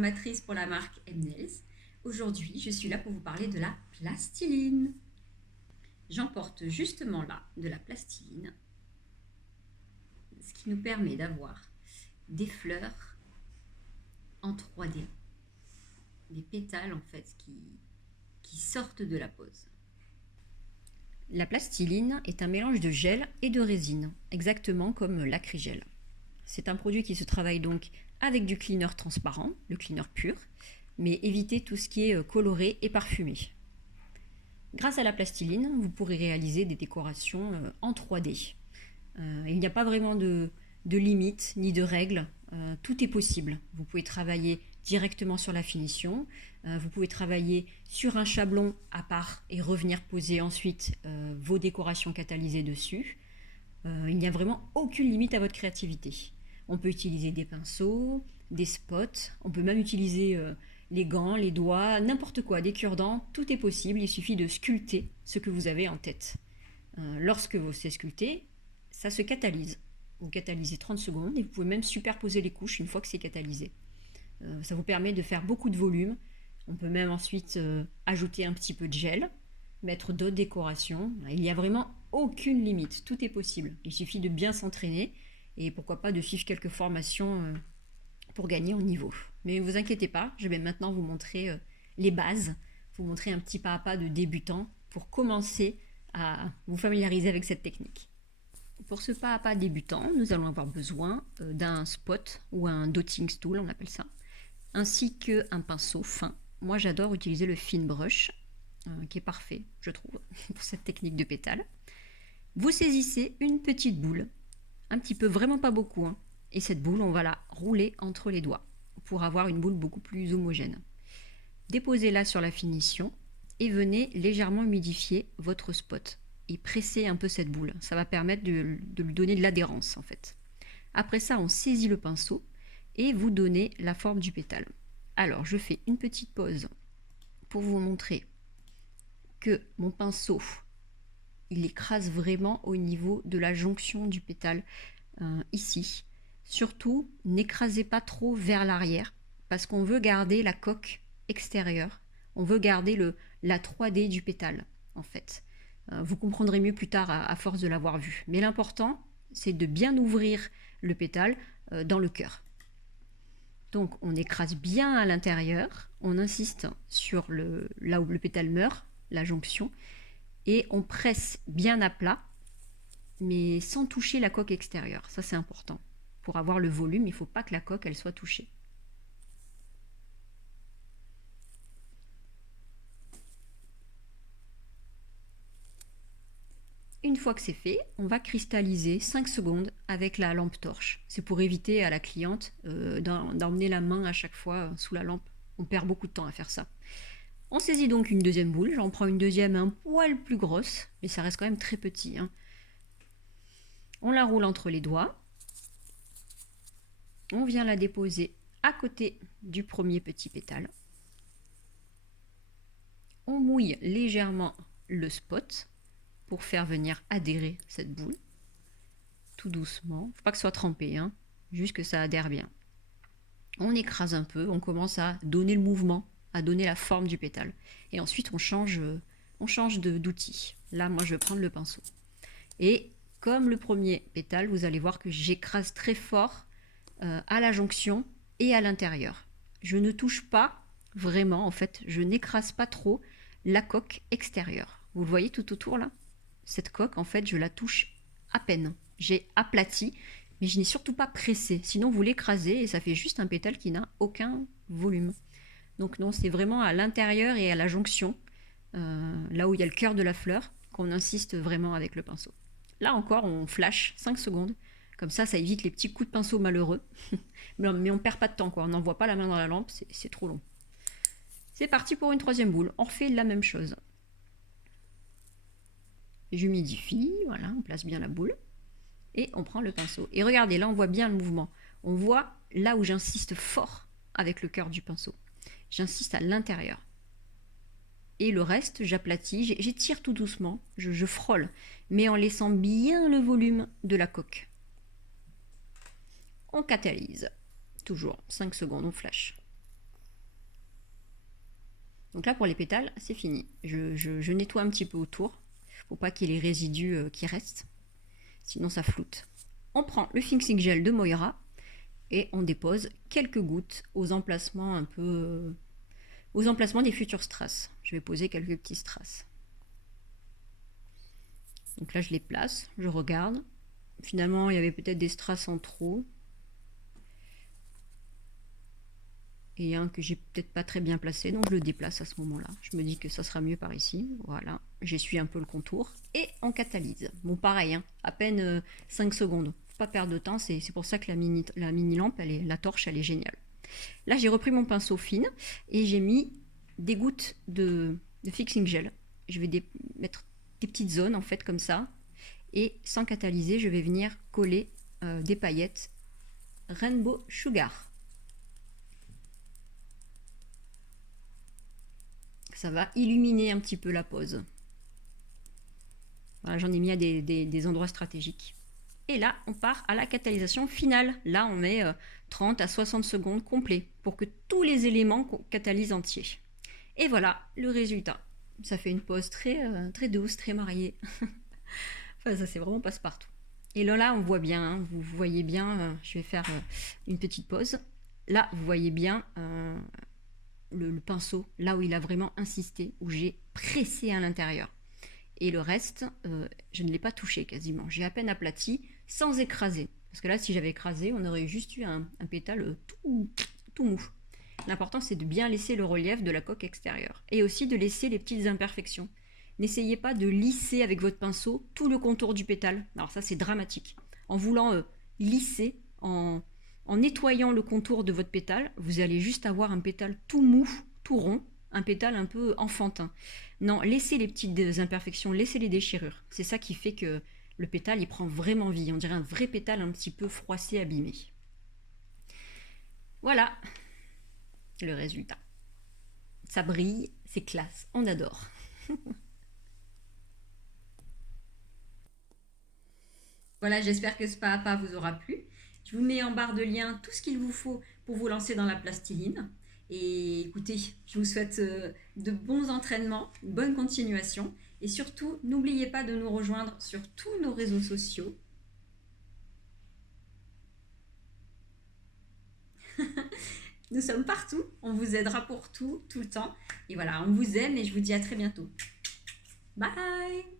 formatrice pour la marque M-Nails. Aujourd'hui, je suis là pour vous parler de la plastiline. J'emporte justement là de la plastiline, ce qui nous permet d'avoir des fleurs en 3D, des pétales en fait qui sortent de la pose. La plastiline est un mélange de gel et de résine, exactement comme l'acrygel. C'est un produit qui se travaille donc avec du cleaner transparent, le cleaner pur, mais évitez tout ce qui est coloré et parfumé. Grâce à la plastiline, vous pourrez réaliser des décorations en 3D. Il n'y a pas vraiment de limites ni de règles, tout est possible. Vous pouvez travailler directement sur la finition, vous pouvez travailler sur un chablon à part et revenir poser ensuite vos décorations catalysées dessus. Il n'y a vraiment aucune limite à votre créativité. On peut utiliser des pinceaux, des spots, on peut même utiliser les gants, les doigts, n'importe quoi, des cure-dents, tout est possible, il suffit de sculpter ce que vous avez en tête. Lorsque vous c'est sculpté, ça se catalyse. Vous catalysez 30 secondes et vous pouvez même superposer les couches une fois que c'est catalysé. Ça vous permet de faire beaucoup de volume. On peut même ensuite ajouter un petit peu de gel, mettre d'autres décorations. Il n'y a vraiment aucune limite, tout est possible. Il suffit de bien s'entraîner et pourquoi pas de suivre quelques formations pour gagner en niveau. Mais ne vous inquiétez pas, je vais maintenant vous montrer les bases, vous montrer un petit pas à pas de débutant pour commencer à vous familiariser avec cette technique. Pour ce pas à pas débutant, nous allons avoir besoin d'un spot ou un dotting tool, on appelle ça, ainsi qu'un pinceau fin. Moi j'adore utiliser le Fin Brush, qui est parfait, je trouve, pour cette technique de pétale. Vous saisissez une petite boule, un petit peu, vraiment pas beaucoup, hein, et cette boule, on va la rouler entre les doigts pour avoir une boule beaucoup plus homogène. Déposez-la sur la finition et venez légèrement humidifier votre spot et pressez un peu cette boule. Ça va permettre de lui donner de l'adhérence en fait. Après ça, on saisit le pinceau et vous donnez la forme du pétale. Alors, je fais une petite pause pour vous montrer que mon pinceau, il écrase vraiment au niveau de la jonction du pétale ici. Surtout, n'écrasez pas trop vers l'arrière parce qu'on veut garder la coque extérieure. On veut garder la 3D du pétale en fait. Vous comprendrez mieux plus tard à force de l'avoir vu. Mais l'important, c'est de bien ouvrir le pétale dans le cœur. Donc on écrase bien à l'intérieur, on insiste sur là où le pétale meurt, la jonction, et on presse bien à plat, mais sans toucher la coque extérieure. Ça c'est important. Pour avoir le volume, il ne faut pas que la coque elle soit touchée. Une fois que c'est fait, on va cristalliser 5 secondes avec la lampe torche. C'est pour éviter à la cliente d'emmener la main à chaque fois sous la lampe. On perd beaucoup de temps à faire ça. On saisit donc une deuxième boule. J'en prends une deuxième un poil plus grosse, mais ça reste quand même très petit, hein. On la roule entre les doigts. On vient la déposer à côté du premier petit pétale. On mouille légèrement le spot pour faire venir adhérer cette boule, tout doucement. Il ne faut pas que ce soit trempé, hein, juste que ça adhère bien. On écrase un peu, on commence à donner le mouvement, à donner la forme du pétale. Et ensuite, on change d'outil. Là, moi, je vais prendre le pinceau. Et comme le premier pétale, vous allez voir que j'écrase très fort à la jonction et à l'intérieur. Je ne touche pas vraiment, en fait, je n'écrase pas trop la coque extérieure. Vous le voyez tout autour, là ? Cette coque, en fait, je la touche à peine. J'ai aplati, mais je n'ai surtout pas pressé. Sinon, vous l'écrasez et ça fait juste un pétale qui n'a aucun volume. Donc non, c'est vraiment à l'intérieur et à la jonction, là où il y a le cœur de la fleur, qu'on insiste vraiment avec le pinceau. Là encore, on flash 5 secondes. Comme ça évite les petits coups de pinceau malheureux. mais on ne perd pas de temps, quoi. On n'envoie pas la main dans la lampe, c'est trop long. C'est parti pour une troisième boule. On refait la même chose. J'humidifie, voilà, on place bien la boule et on prend le pinceau. Et regardez, là on voit bien le mouvement. On voit là où j'insiste fort avec le cœur du pinceau. J'insiste à l'intérieur. Et le reste, j'aplatis, j'étire tout doucement, je frôle, mais en laissant bien le volume de la coque. On catalyse. Toujours 5 secondes, on flash. Donc là, pour les pétales, c'est fini. Je nettoie un petit peu autour. Faut pas qu'il y ait les résidus qui restent. Sinon, ça floute. On prend le Fixing Gel de Moira et on dépose quelques gouttes aux emplacements un peu... aux emplacements des futurs strass. Je vais poser quelques petits strass. Donc là, je les place, je regarde. Finalement, il y avait peut-être des strass en trop. Et un que j'ai peut-être pas très bien placé, donc je le déplace à ce moment-là. Je me dis que ça sera mieux par ici. Voilà, j'essuie un peu le contour. Et on catalyse. Bon, pareil, hein, à peine 5 secondes. Faut pas perdre de temps, c'est pour ça que la mini lampe, la torche, elle est géniale. Là, j'ai repris mon pinceau fine et j'ai mis des gouttes de fixing gel. Je vais mettre des petites zones, en fait, comme ça. Et sans catalyser, je vais venir coller des paillettes Rainbow Sugar. Ça va illuminer un petit peu la pose. Voilà, j'en ai mis à des endroits stratégiques. Et là, on part à la catalysation finale. Là, on met 30 à 60 secondes complet pour que tous les éléments catalysent entiers. Et voilà le résultat. Ça fait une pose très douce, très mariée. Enfin, ça, c'est vraiment passe-partout. Et là, on voit bien, hein, vous voyez bien, je vais faire une petite pause. Là, vous voyez bien le pinceau, là où il a vraiment insisté, où j'ai pressé à l'intérieur. Et le reste, je ne l'ai pas touché quasiment. J'ai à peine aplati, sans écraser. Parce que là, si j'avais écrasé, on aurait juste eu un pétale tout mou. L'important, c'est de bien laisser le relief de la coque extérieure. Et aussi de laisser les petites imperfections. N'essayez pas de lisser avec votre pinceau tout le contour du pétale. Alors ça, c'est dramatique. En voulant lisser, en nettoyant le contour de votre pétale, vous allez juste avoir un pétale tout mou, tout rond, un pétale un peu enfantin. Non, laissez les petites imperfections, laissez les déchirures. C'est ça qui fait que le pétale, il prend vraiment vie. On dirait un vrai pétale un petit peu froissé, abîmé. Voilà le résultat. Ça brille, c'est classe, on adore. Voilà, j'espère que ce pas à pas vous aura plu. Je vous mets en barre de lien tout ce qu'il vous faut pour vous lancer dans la plastiline. Et écoutez, je vous souhaite de bons entraînements, une bonne continuation. Et surtout, n'oubliez pas de nous rejoindre sur tous nos réseaux sociaux. Nous sommes partout, on vous aidera pour tout le temps. Et voilà, on vous aime et je vous dis à très bientôt. Bye!